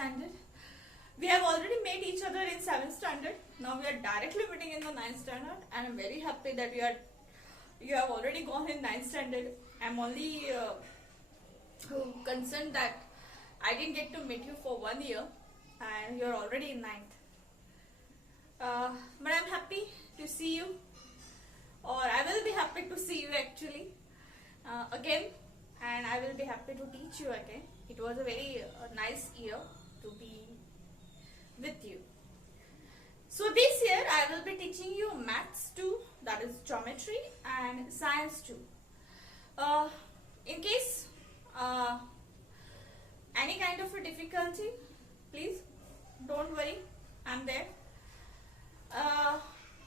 standard. We have already met each other in 7th standard. Now we are directly meeting in the 9th standard, and I'm very happy that you have already gone in 9th standard. I'm only concerned that I didn't get to meet you for 1 year, and you're already in 9th. But I'm happy to see you, or I will be happy to see you actually again, and I will be happy to teach you again. It was a very nice year to be with you. So this year I will be teaching you maths 2, that is geometry, and science 2. In case any kind of a difficulty, please don't worry, I'm there.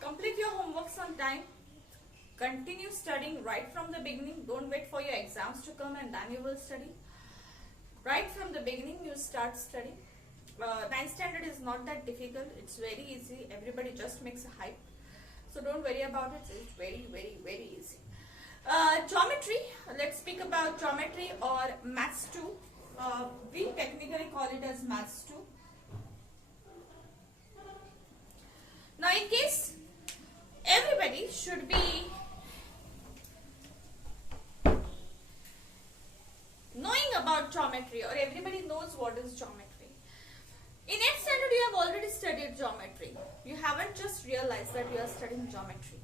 Complete your homeworks on time. Continue studying right from the beginning. Don't wait for your exams to come and then you will study. Right from the beginning you start studying. 9th standard is not that difficult. It's very easy. Everybody just makes a hype. So don't worry about it. It's very, very, very easy. Geometry. Let's speak about geometry or maths 2. We technically call it as maths 2. Now in case everybody should be knowing about geometry, or everybody knows what is geometry. In 8th standard you have already studied geometry. You haven't just realized that you are studying geometry.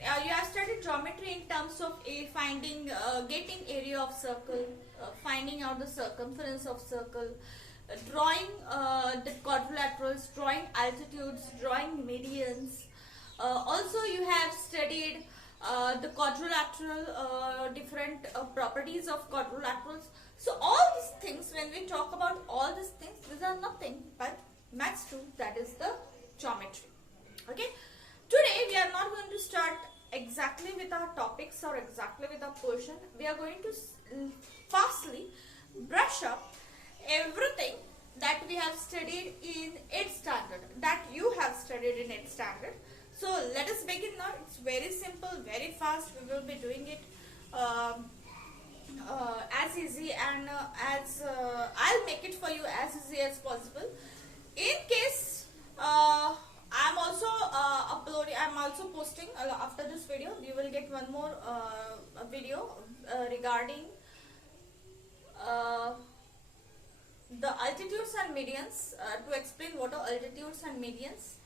You have studied geometry in terms of getting area of circle, finding out the circumference of circle, drawing the quadrilaterals, drawing altitudes, drawing medians. Also you have studied the quadrilateral, different properties of quadrilaterals. So all these things, when we talk about all these things, these are nothing but maths 2, that is the geometry. Okay. Today we are not going to start exactly with our topics or exactly with our portion. We are going to fastly brush up everything that we have studied in 8th standard, that you have studied in 8th standard. So let us begin now. It's very simple, very fast. We will be doing it as easy and I'll make it for you as easy as possible. In case I'm also posting after this video, you will get one more video regarding the altitudes and medians, to explain what are altitudes and medians,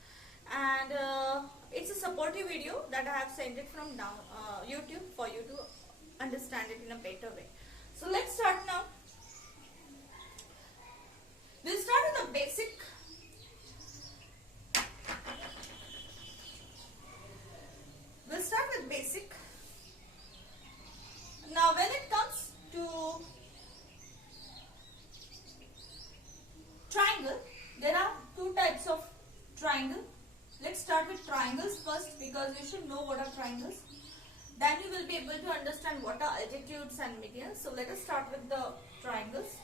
and it's a supportive video that I have sent it from down YouTube for you to understand it in a better way. So let's start now. We'll start with the basic. We'll start with basic. Now when it comes to triangle, there are two types of triangle. Let's start with triangles first, because you should know what are triangles. Then you will be able to understand what are altitudes and medians. So let us start with the triangles.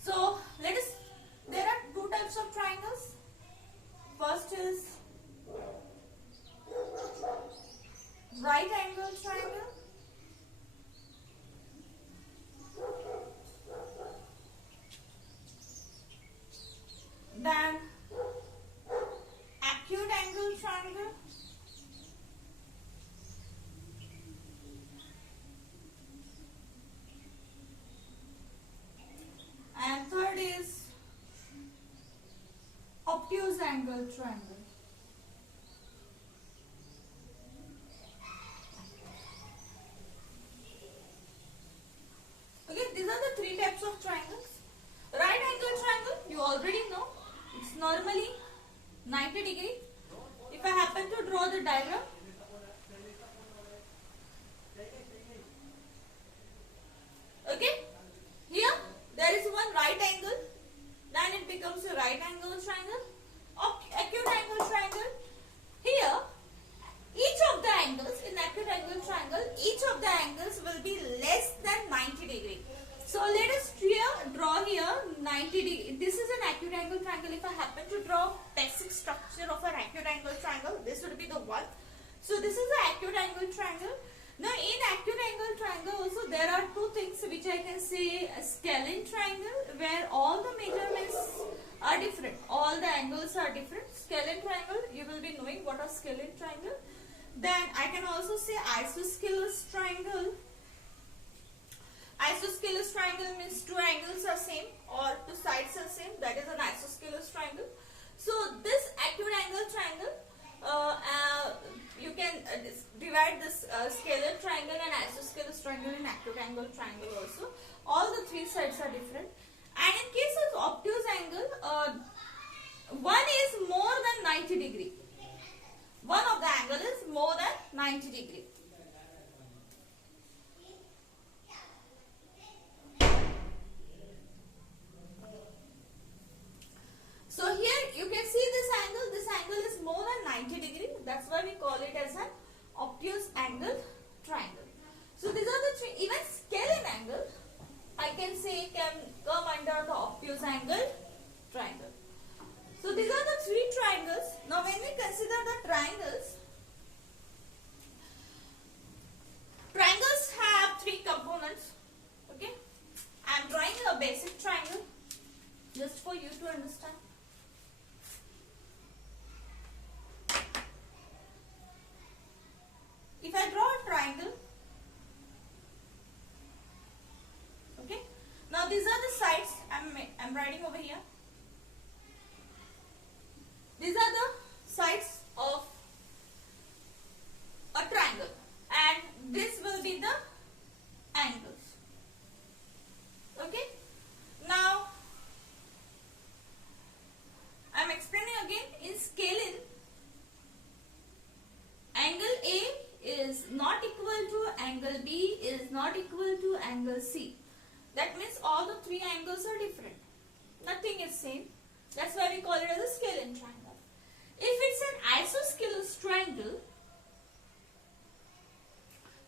So there are two types of triangles. First is right angle triangle. Then acute angle triangle. And third is obtuse angle triangle. Okay, these are the three types of triangles. Right angle triangle, you already know. It's normally 90 degree. If I happen to draw the diagram, okay, here there is one right angle, then it becomes a right angle triangle. Acute angle triangle, here each of the angles in acute angle triangle, each of the angles will be less than 90 degree. So let us draw here 90 degree. This is an acute angle triangle. If I happen to draw basic structure of an acute angle triangle, this would be the one. So this is an acute angle triangle. Now in acute angle triangle also there are two things which I can say: a scalene triangle where all the measurements are different, all the angles are different. Scalene triangle, you will be knowing what are scalene triangle. Then I can also say isosceles triangle. Isosceles triangle means two angles are same or two sides are same. That is an isosceles triangle. So this acute angle triangle, you can divide this scalar triangle and isosceles triangle in acute angle triangle also. All the three sides are different. And in case of obtuse angle, one is more than 90 degree. One of the angle is more than 90 degree. So here you can see this angle is more than 90 degree. That's why we call it as an obtuse angle triangle. So these are the three. Even scalene angle, I can say, can come under the obtuse angle triangle. So these are the three triangles. Now when we consider the triangles, triangles have three components. Okay, I am drawing a basic triangle just for you to understand. If I draw a triangle, okay, now these are the sides I'm writing over here. These are the sides of a triangle, and this will be the angles. Okay, now I'm explaining again. In scalene, angle A is not equal to angle B is not equal to angle C. That means all the three angles are different. Nothing is same. That's why we call it as a scalene triangle. If it's an isosceles triangle,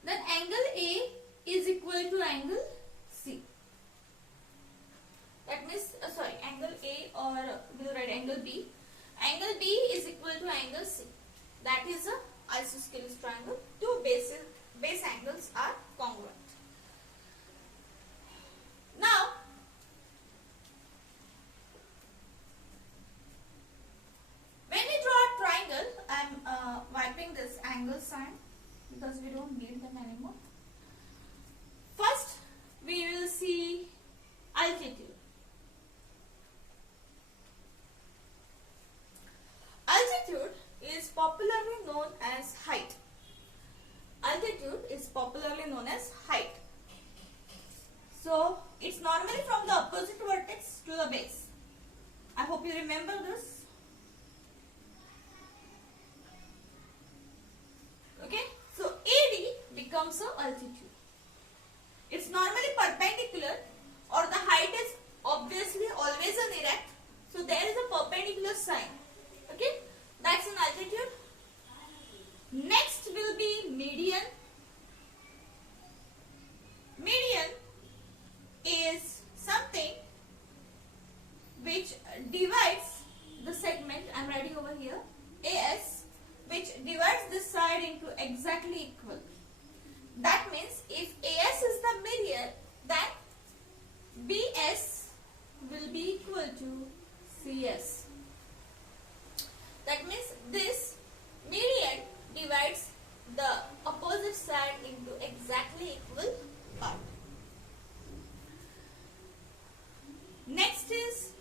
then angle A is equal to angle C. That means, angle A, or we'll write angle B. Angle B is equal to angle C. That is a isosceles triangle. Two base angles are congruent. Now, when we draw a triangle, I am wiping this angle sign because we don't need them anymore. First, we will see altitude. Altitude is popularly known as height. Altitude is popularly known as height. So, it's normally from the opposite vertex to the base. I hope you remember this. Okay, so AD becomes a altitude. It's normally perpendicular, or the height is obviously always an erect. So, there is a perpendicular sign. Okay, that's an altitude. Next will be median. Median is something which divides the segment, I am writing over here, AS, which divides this side into exactly equal. That means if AS is the median, then BS will be equal to CS. That means this median divides the opposite side into exactly equal part. Next is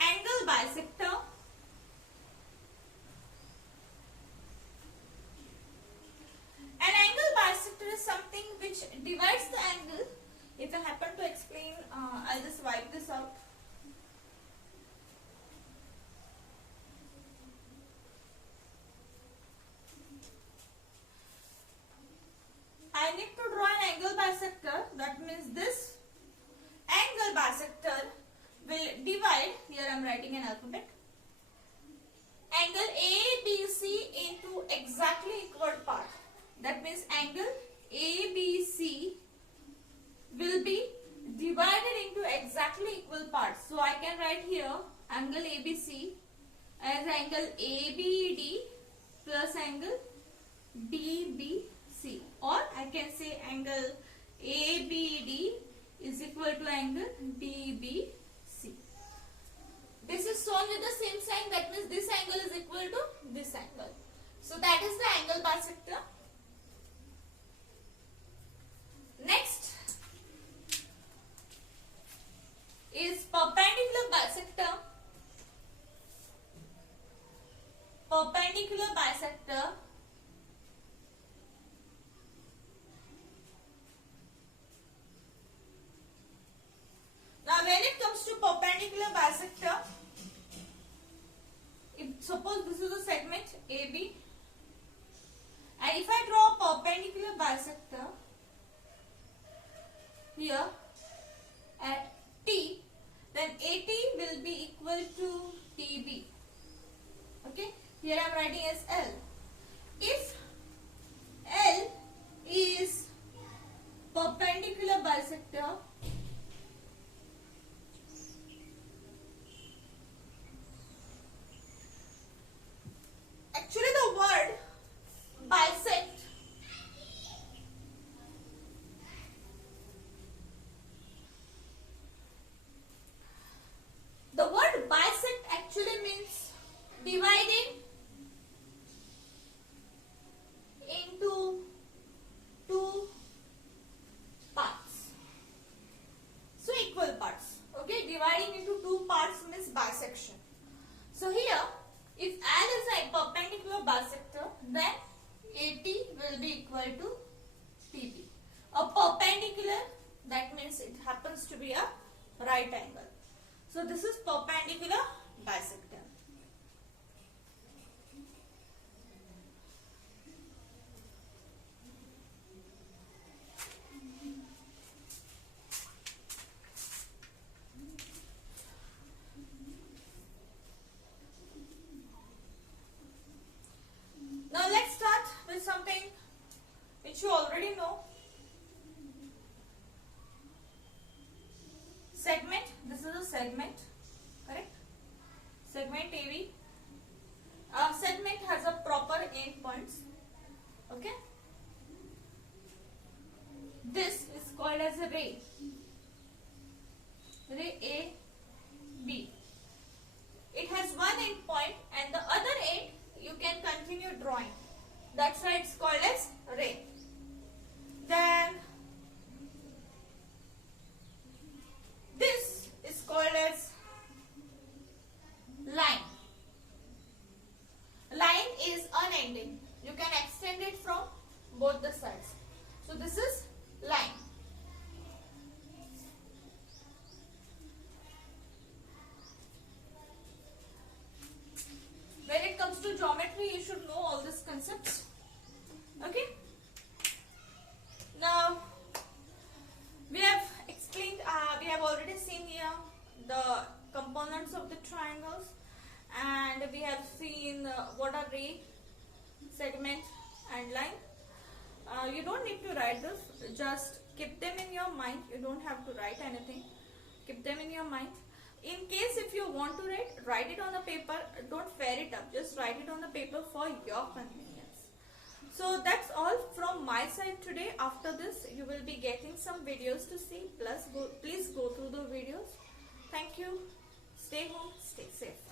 angle bisector. An angle bisector is something which divides the angle. If I happen to explain, I'll just wipe this out. I need to draw an angle bisector. That means this angle bisector will divide, here I am writing an alphabet, angle ABC into exactly equal part. That means angle ABC will be divided into exactly equal parts. So I can write here angle ABC as angle ABD plus angle DBC, or I can say angle ABD is equal to angle DBC. This is shown with the same sign, that means this angle is equal to this angle. So that is the angle bisector. Next is perpendicular bisector. Perpendicular bisector now when it comes to perpendicular bisector, if suppose this is a segment AB, and if I draw a perpendicular bisector here at T, then AT will be equal to TB. Okay, here I am writing as L. If L is perpendicular bisector, actually the word bisect actually means dividing into two parts. So equal parts. Okay, dividing into two parts means bisection. So here, if L is a perpendicular bisector, then AT will be equal to TB. A perpendicular, that means it happens to be a right angle. So this is perpendicular bisector. Now let's start with something which you already know. Segment. This is a segment, correct? Segment AB. Segment has a proper end points. Okay. This is called as a ray. Ray A, B. It has one end point and the other end you can continue drawing. That's why it's called as ray. Then this is called as line. Line is unending. You can extend it from both the sides. So this is line. When it comes to geometry, you should know all these concepts. Okay. Now we have explained. We have already seen here the components of the triangles, and we have seen what are ray, segment, and line. You don't need to write this. Just keep them in your mind. You don't have to write anything. Keep them in your mind. In case if you want to write it on the paper. Don't wear it up. Just write it on the paper for your convenience. So that's all from my side today. After this, you will be getting some videos to see. Please go through the videos. Thank you. Stay home. Stay safe.